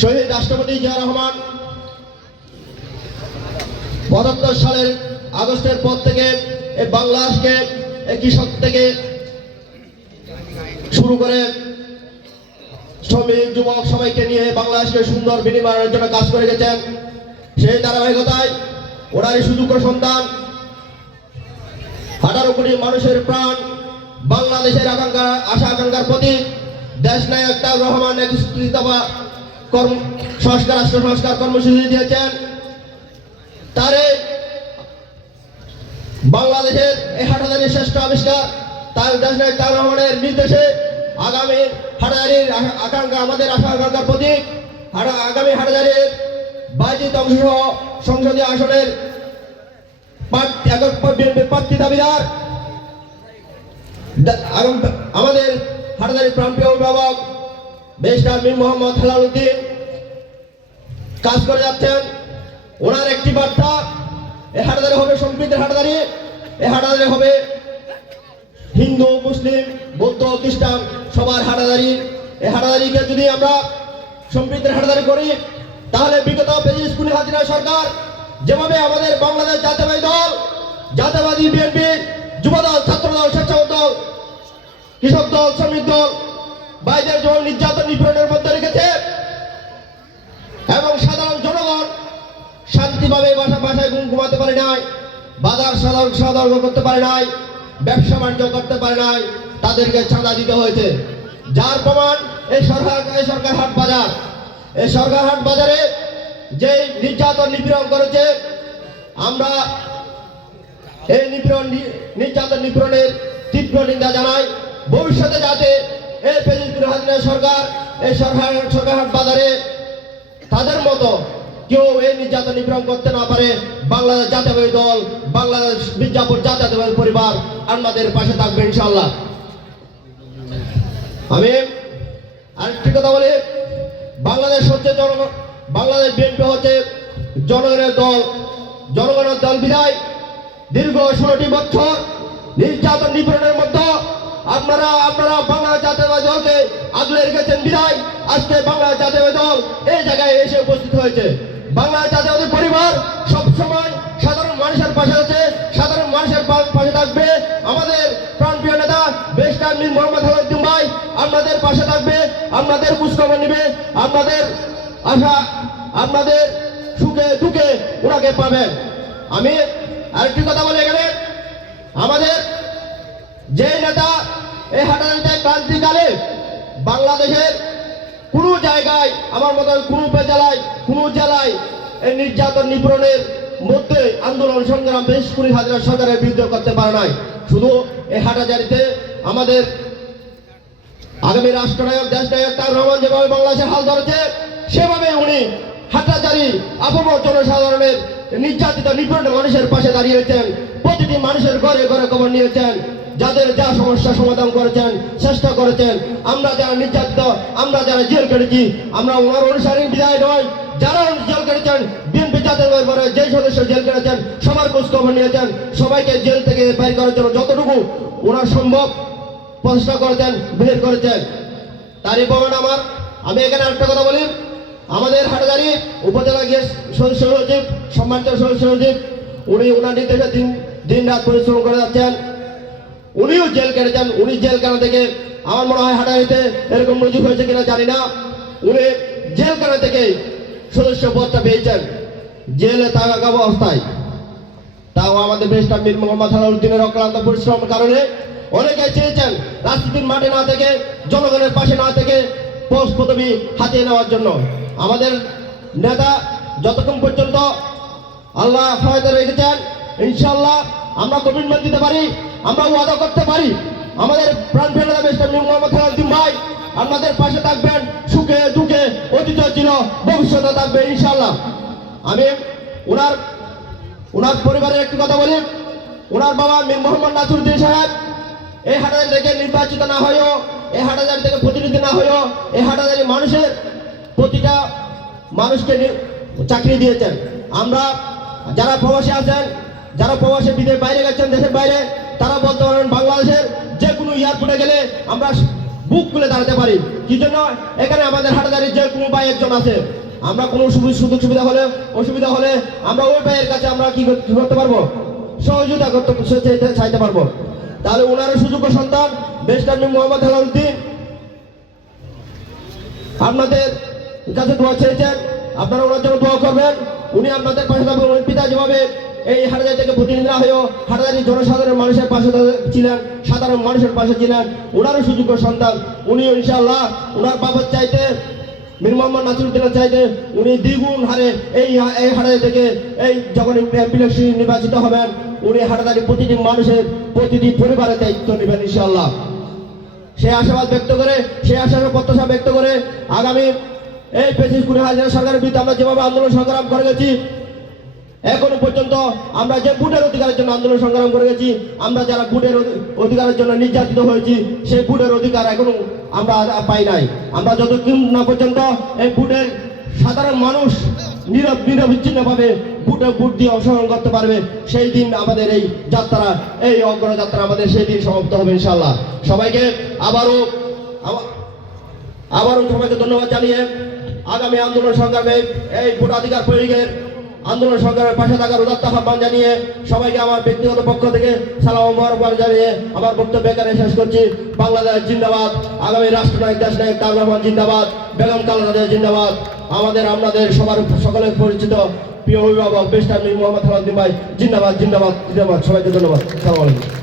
শহীদ রাষ্ট্রপতি জিয়া রহমান পঁচাত্তর সালের আগস্টের পর থেকে এই বাংলাদেশকে কৃষক থেকে শুরু করে শ্রমিক, যুবক সবাইকে নিয়ে বাংলাদেশকে সুন্দর বিনিময়ের জন্য কাজ করে গেছেন। সেই ধারাবাহিকতায় ওনারই সুযোগ্য সন্তান আঠারো কোটি মানুষের প্রাণ, বাংলাদেশের আকাঙ্ক্ষা আশা আকাঙ্ক্ষার প্রতীক দেশ নায়ক রহমান একত্রিত কর্ম, সংস্কার, রাষ্ট্র সংস্কার কর্মসূচি দিয়েছেন। তারে বাংলাদেশের এই হাটাদারির শ্রেষ্ঠ আবিষ্কার তার দেশ নায়ক তার রহমানের নির্দেশে আগামী হাটাদারির আকাঙ্ক্ষা, আমাদের আশা আকাঙ্ক্ষার প্রতীক। আগামী হাটাদারির বাজিত অংশ সংসদীয় আসনের প্রার্থী দাবিদার। আমাদের হাটাদারি প্রাণপ্রিয় অভিভাবক বেস্টার মোহাম্মদ হেলালুদ্দিন কাজ করে যাচ্ছেন। ওনার একটি বার্তা, এ হাটাদারি হবে সম্প্রীতির হাটাদারি, এ হাটাদারি হবে হিন্দু, মুসলিম, বৌদ্ধ, খ্রিস্টান, সবার হাটাদারি। এই হাটাদারিকে যদি আমরা সম্প্রীতির হাটাদারি করি, তাহলে বিগত পেজিস কুলি হাজিরা সরকার, যেভাবে আমাদের বাংলাদেশ জাতীয়বাদী দল, জাতীয়বাদী বিএনপি, যুবদল, ছাত্রদল, স্বেচ্ছাসেবক দল, কৃষক দল, শ্রমিক দল বাইদের যেমন নির্যাতন নিপীড়নের মধ্যে রেখেছে। এবং সাধারণ জনগণ শান্তিভাবে বাসা বাসায় ঘুম ঘুমাতে পারে নাই, বাজার সাধারণ সাধারণ করতে পারে নাই, ব্যবসা বাণিজ্য করতে পারে নাই, তাদেরকে চাঁদা দিতে হয়েছে। যার প্রমাণ এই সরকার এই সরকার হাট বাজার। এই সরকার হাট বাজারে যে নির্যাতন নিপীড়ন করেছে, আমরা এই নিপীড়ন নির্যাতন নিপীড়নের তীব্র নিন্দা জানাই। ভবিষ্যতে যাতে এই হাজিরা সরকার এই সরকার সরকার হাট বাজারে তাদের মতো কেউ এই নির্যাতন নিপীড়ন করতে না পারে। বাংলাদেশ জাতীয়বাদী দল, বাংলাদেশ মির্জাপুর জাতীয়তাবাদী পরিবার, আমাদের পাশে থাকবে ইনশাল্লাহ আমি আরেকটি কথা বলি, বাংলাদেশ হচ্ছে জনগণ বাংলাদেশ বিএনপি হচ্ছে জনগণের দল জনগণের দল বিদায় দীর্ঘ ষোলোটি বছর নির্যাতন নিপীড়নের মধ্যে আপনারা আপনারা বাংলা জাতীয়বাদী দলকে আগলে রেখেছেন বিদায়। আজকে বাংলা জাতীয়বাদী দল এই জায়গায় এসে উপস্থিত হয়েছে। বাংলা জাতীয়বাদী পরিবার সবসময় সাধারণ মানুষের পাশে আছে, সাধারণ মানুষের পাশে থাকবে। আমাদের প্রাণপ্রিয় নেতা বেস্টার মীর মোহাম্মদ হামিদুম ভাই আপনাদের পাশে থাকবে আপনাদের খোঁজখবর নেবে আপনাদের আশা আপনাদের সুখে দুঃখে ওনাকে পাবেন। আমি আরেকটি কথা বলি এখানে। আমাদের যে নেতা এই হাটাহাটিতে ক্রান্তিকালে বাংলাদেশের কোনো জায়গায়, আমার মতো কোনো জেলায় কোনো জেলায় এই নির্যাতন নিপীড়নের মধ্যে আন্দোলন সংগ্রাম বেশ কুড়ি হাজার সরকারের বিরুদ্ধে করতে পারে নাই। শুধু এই হাটাজারিতে আমাদের আগামী রাষ্ট্রনায়ক দেশ নায়ক তার রহমান যেভাবে বাংলাদেশের হাল ধরেছে, সেভাবে উনি হাটাজারি আপামর জনসাধারণের নির্যাতিত, নিপীড়িত মানুষের পাশে দাঁড়িয়েছেন, প্রতিটি মানুষের ঘরে ঘরে খবর নিয়েছেন। যাদের যা সমস্যা সমাধান করেছেন, চেষ্টা করেছেন, আমরা যারা নির্যাতিত, আমরা যারা জেল কেটেছি আমরা ওনার অনুসারী বিদায় নয় যারা জেল কেটেছেন বিএনপি জাতীয় পরিবারের যে সদস্য জেল কেটেছেন সবার খোঁজ খবর নিয়েছেন, সবাইকে জেল থেকে বাইর করার জন্য যতটুকু ওনার সম্ভব প্রচেষ্টা করেছেন, বের করেছেন। তারই প্রমাণ আমার। আমি এখানে একটা কথা বলি। আমাদের হাটাদারি উপজেলা গিয়ে সদস্য সচিব, সম্মানিত সদস্য সচিব, উনি ওনার নির্দেশে দিন দিন রাত পরিশ্রম করে যাচ্ছেন। উনিও জেল কেটেছেন, উনি জেল কেন থেকে আমার মনে হয় হাটারিতে এরকম মজুর হয়েছে কিনা জানি না। উনি জেল কেন থেকে সদস্য পদটা পেয়েছেন। জেলে থাকা অবস্থায়। তাও আমাদের বেস্টার মীর মোহাম্মদ হালাউদ্দিনের অক্লান্ত পরিশ্রমের কারণে অনেকে চেয়েছেন রাজনীতির মাঠে না থেকে, জনগণের পাশে না থেকে পোস্ট পদবি হাতিয়ে নেওয়ার জন্য। আমাদের নেতা যতক্ষণ পর্যন্ত আল্লাহ সহায়তা রেখেছেন ইনশাল্লাহ আমরা কমিটমেন্ট দিতে পারি, আমরা ওয়াদা করতে পারি। আমাদের প্রাণ ফেলে বেস্টার মীর মোহাম্মদ হালাউদ্দিন ভাই। আপনাদের পাশে থাকবেন সুখে দুঃখে অতীত ছিল ভবিষ্যতে থাকবে ইনশাল্লাহ আমি ওনার ওনার পরিবারের একটি কথা বলি। ওনার বাবা মীর মোহাম্মদ নাসিরুদ্দিন সাহেব, এই হাটাজারি থেকে নির্বাচিত না হয়েও, এই হাটাজারি থেকে প্রতিনিধি না হয়েও, এই হাটাজারি মানুষের প্রতিটা মানুষকে চাকরি দিয়েছেন। আমরা যারা প্রবাসী আছেন যারা প্রবাসে বিদেশ বাইরে গেছেন, দেশের বাইরে, তারা বলতে পারেন বাংলাদেশের যে কোনো এয়ারপোর্টে গেলে আমরা বুক খুলে দাঁড়াতে পারি। কি জন্য? এখানে আমাদের হাটাদারির যে কোনো ভাই একজন আছে। আমরা কোনো সুযোগ সুবিধা হলে, অসুবিধা হলে আমরা ওই ভাইয়ের কাছে আমরা কি করতে পারব? সহযোগিতা করতে চাইতে পারব। তাহলে ওনারও সুযোগ্য সন্তান, বেস্টার মোহাম্মদ হেলালুদ্দিন আপনাদের কাছে দোয়া চেয়েছেন, আপনারা ওনার জন্য দোয়া করবেন। উনি আপনাদের পাশে থাকবেন পিতা যেভাবে এই হাটাদারি থেকে প্রতিনিধিরা হয়েও হাটাদারি জনসাধারণ মানুষের পাশে ছিলেন, সাধারণ মানুষের পাশে ছিলেন, ওনারও সুযোগ্য সন্তান। উনি ইনশাআল্লাহ ওনার বাবার চাইতে, মীর মোহাম্মদ নাসিরুদ্দিনের চাইতে উনি দ্বিগুণ হারে এই এই হাটাদারি থেকে এই যখন এমপি ইলেকশন নির্বাচিত হবেন, উনি হাটাদারি প্রতিটি মানুষের প্রতিটি পরিবারের দায়িত্ব নেবেন ইনশাআল্লাহ। সে আশাবাদ ব্যক্ত করে, সে আশাবাদ প্রত্যাশা ব্যক্ত করে আগামী এই পঁচিশ কুড়ি হাজার সরকারের বিরুদ্ধে আমরা যেভাবে আন্দোলন সংগ্রাম করে গেছি এখনও পর্যন্ত আমরা যে ভোটের অধিকারের জন্য আন্দোলন সংগ্রাম করে গেছি, আমরা যারা ভোটের অধিকারের জন্য নির্যাতিত হয়েছি, সেই ভোটের অধিকার এখনও আমরা পাই নাই। আমরা যতক্ষণ না পর্যন্ত এই ভোটের সাধারণ মানুষ নীরব নিরবিচ্ছিন্নভাবে ভোটে ভোট দিয়ে অংশগ্রহণ করতে পারবে, সেই দিন আমাদের এই যাত্রা, এই অগ্রযাত্রা আমাদের সেই দিন সমাপ্ত হবে ইনশাল্লাহ সবাইকে আবারও আবারও সবাইকে ধন্যবাদ জানিয়ে আগামী আন্দোলন সংগ্রামে এই ভোটাধিকার প্রয়োগের আন্দোলন সংগ্রামের পাশে থাকার উদাত্ত আহ্বান জানিয়ে সবাইকে আমার ব্যক্তিগত পক্ষ থেকে সালাম মোবারকবাদ জানিয়ে আমার বক্তব্য এখানে শেষ করছি। বাংলাদেশ জিন্দাবাদ, আগামী রাষ্ট্রনায়ক দেশ নায়ক তার রহমান জিন্দাবাদ, বেগম কালাদের জিন্দাবাদ। আমাদের আপনাদের সবার সকলে পরিচিত প্রিয় অভিভাবক বেস্টার মোহাম্মদ হালাদ্দিন ভাই, জিন্দাবাদ জিন্দাবাদ জিন্দাবাদ। সবাইকে ধন্যবাদ। সালাম আলাইকুম।